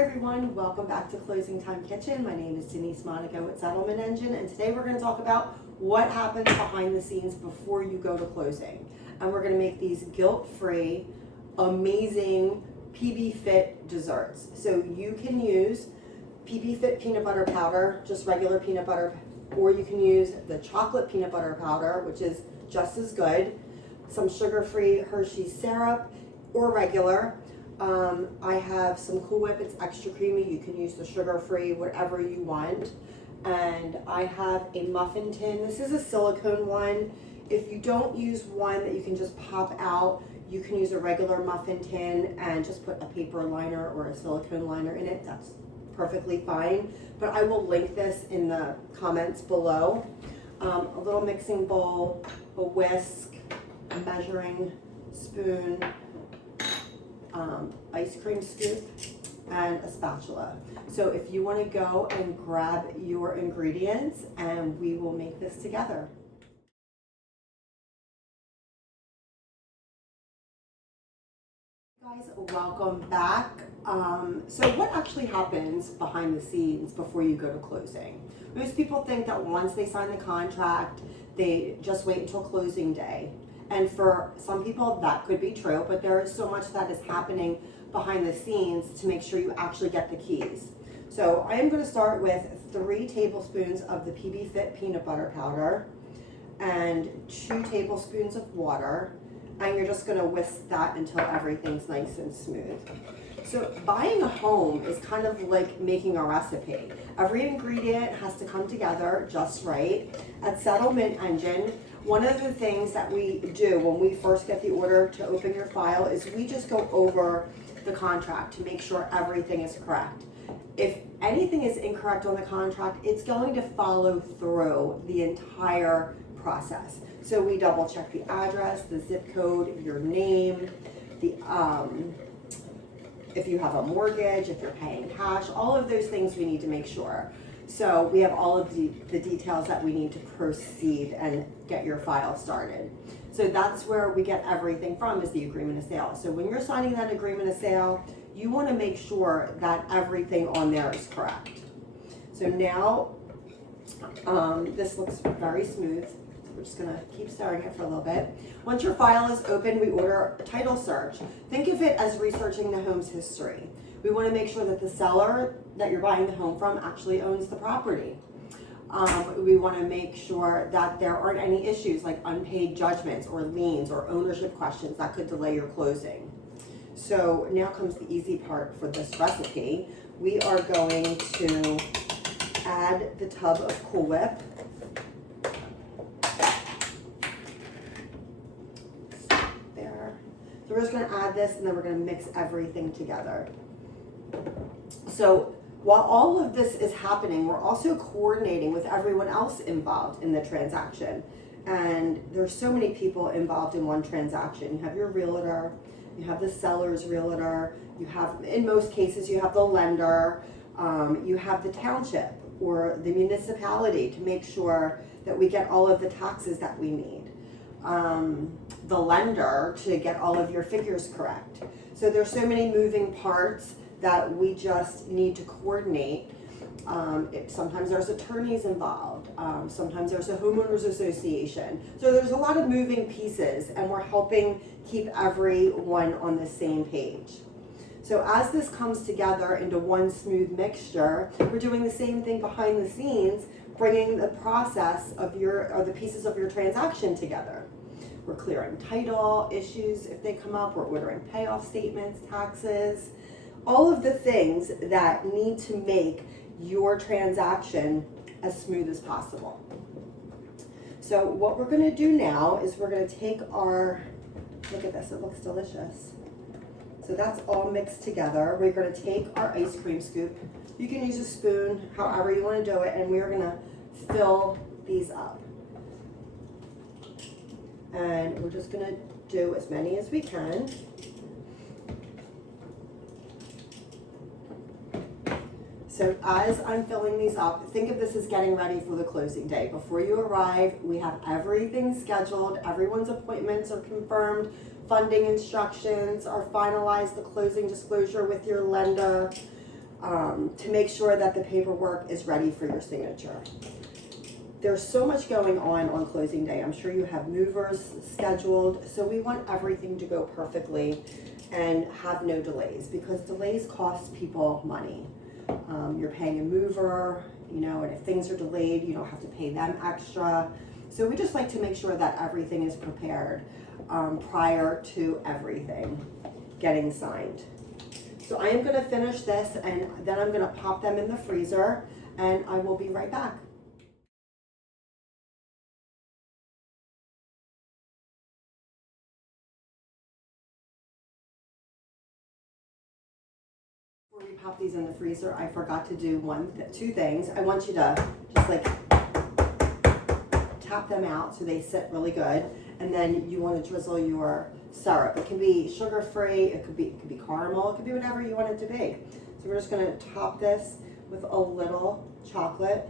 Hi everyone, welcome back to Closing Time Kitchen. My name is Denise Monaco with Settlement Engine, and today we're going to talk about what happens behind the scenes before you go to closing. And we're going to make these guilt-free, amazing PB Fit desserts. So you can use PB Fit peanut butter powder, just regular peanut butter, or you can use the chocolate peanut butter powder, which is just as good, some sugar-free Hershey's syrup, or regular. I have some Cool Whip, it's extra creamy. You can use the sugar-free, whatever you want. And I have a muffin tin. This is a silicone one. If you don't use one that you can just pop out, you can use a regular muffin tin and just put a paper liner or a silicone liner in it. That's perfectly fine. But I will link this in the comments below. A little mixing bowl, a whisk, a measuring spoon, ice cream scoop, and a spatula. So if you want to go and grab your ingredients, and we will make this together. Guys, welcome back. So what actually happens behind the scenes before you go to closing? Most people think that once they sign the contract, they just wait until closing day. And for some people that could be true, but there is so much that is happening behind the scenes to make sure you actually get the keys. So I am going to start with 3 tablespoons of the PB Fit peanut butter powder and 2 tablespoons of water. And you're just going to whisk that until everything's nice and smooth. So buying a home is kind of like making a recipe. Every ingredient has to come together just right. At Settlement Engine, one of the things that we do when we first get the order to open your file is we just go over the contract to make sure everything is correct. If anything is incorrect on the contract, it's going to follow through the entire process. So we double check the address, the zip code, your name, the if you have a mortgage, if you're paying cash, all of those things we need to make sure. So we have all of the details that we need to proceed and get your file started. So that's where we get everything from, is the agreement of sale. So when you're signing that agreement of sale, you want to make sure that everything on there is correct. So now this looks very smooth. We're just gonna keep stirring it for a little bit. Once your file is open, we order a title search. Think of it as researching the home's history. We want to make sure that the seller that you're buying the home from actually owns the property. We want to make sure that there aren't any issues like unpaid judgments or liens or ownership questions that could delay your closing. So now comes the easy part for this recipe. We are going to add the tub of Cool Whip. So we're just going to add this, and then we're going to mix everything together. So while all of this is happening, we're also coordinating with everyone else involved in the transaction. And there's so many people involved in one transaction. You have your realtor, you have the seller's realtor, you have, in most cases, you have the lender, you have the township or the municipality to make sure that we get all of the taxes that we need. The lender to get all of your figures correct. So there's so many moving parts that we just need to coordinate. Sometimes there's attorneys involved. Sometimes there's a homeowners association. So there's a lot of moving pieces, and we're helping keep everyone on the same page. So as this comes together into one smooth mixture, we're doing the same thing behind the scenes, bringing the process of the pieces of your transaction together. We're clearing title issues if they come up. We're ordering payoff statements, taxes, all of the things that need to make your transaction as smooth as possible. So what we're going to do now is we're going to take our, look at this, it looks delicious. So that's all mixed together. We're going to take our ice cream scoop. You can use a spoon, however you want to do it, and we're going to fill these up. And we're just going to do as many as we can. So as I'm filling these up, think of this as getting ready for the closing day. Before you arrive, we have everything scheduled. Everyone's appointments are confirmed. Funding instructions are finalized. The closing disclosure with your lender. to make sure that the paperwork is ready for your signature. There's so much going on closing day. I'm sure you have movers scheduled, so we want everything to go perfectly and have no delays, because delays cost people money. You're paying a mover, and if things are delayed, you don't have to pay them extra. So we just like to make sure that everything is prepared prior to everything getting signed. So I am gonna finish this, and then I'm gonna pop them in the freezer, and I will be right back. Before we pop these in the freezer, I forgot to do two things. I want you to just like tap them out so they sit really good, and then you want to drizzle your syrup. It can be sugar-free, it could be caramel, it could be whatever you want it to be. So we're just going to top this with a little chocolate,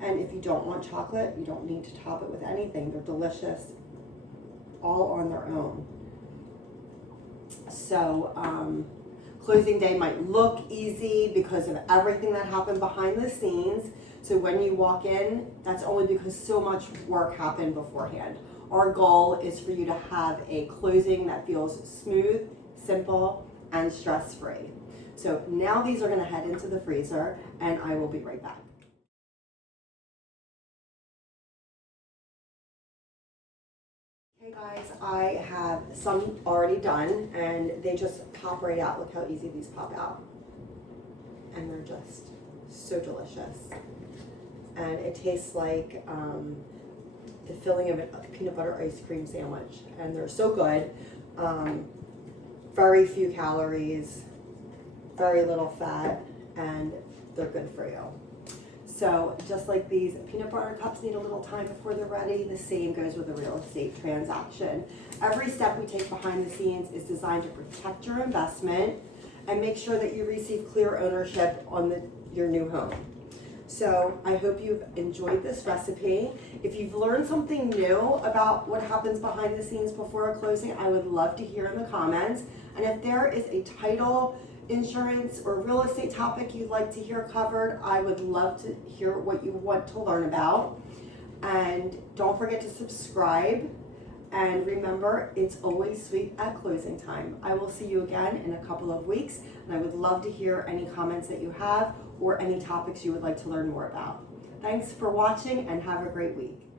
and if you don't want chocolate, you don't need to top it with anything. They're delicious all on their own. So closing day might look easy because of everything that happened behind the scenes. So when you walk in, that's only because so much work happened beforehand. Our goal is for you to have a closing that feels smooth, simple, and stress-free. So now these are going to head into the freezer, and I will be right back. Hey guys, I have some already done, and they just pop right out. Look how easy these pop out. And they're just so delicious. And it tastes like the filling of a peanut butter ice cream sandwich. And they're so good. Very few calories, very little fat, and they're good for you. So just like these peanut butter cups need a little time before they're ready, the same goes with a real estate transaction. Every step we take behind the scenes is designed to protect your investment and make sure that you receive clear ownership on your new home. So I hope you've enjoyed this recipe. If you've learned something new about what happens behind the scenes before a closing, I would love to hear in the comments. And if there is a title, insurance, or real estate topic you'd like to hear covered, I would love to hear what you want to learn about. And don't forget to subscribe. And remember, it's always sweet at closing time. I will see you again in a couple of weeks, and I would love to hear any comments that you have or any topics you would like to learn more about. Thanks for watching, and have a great week.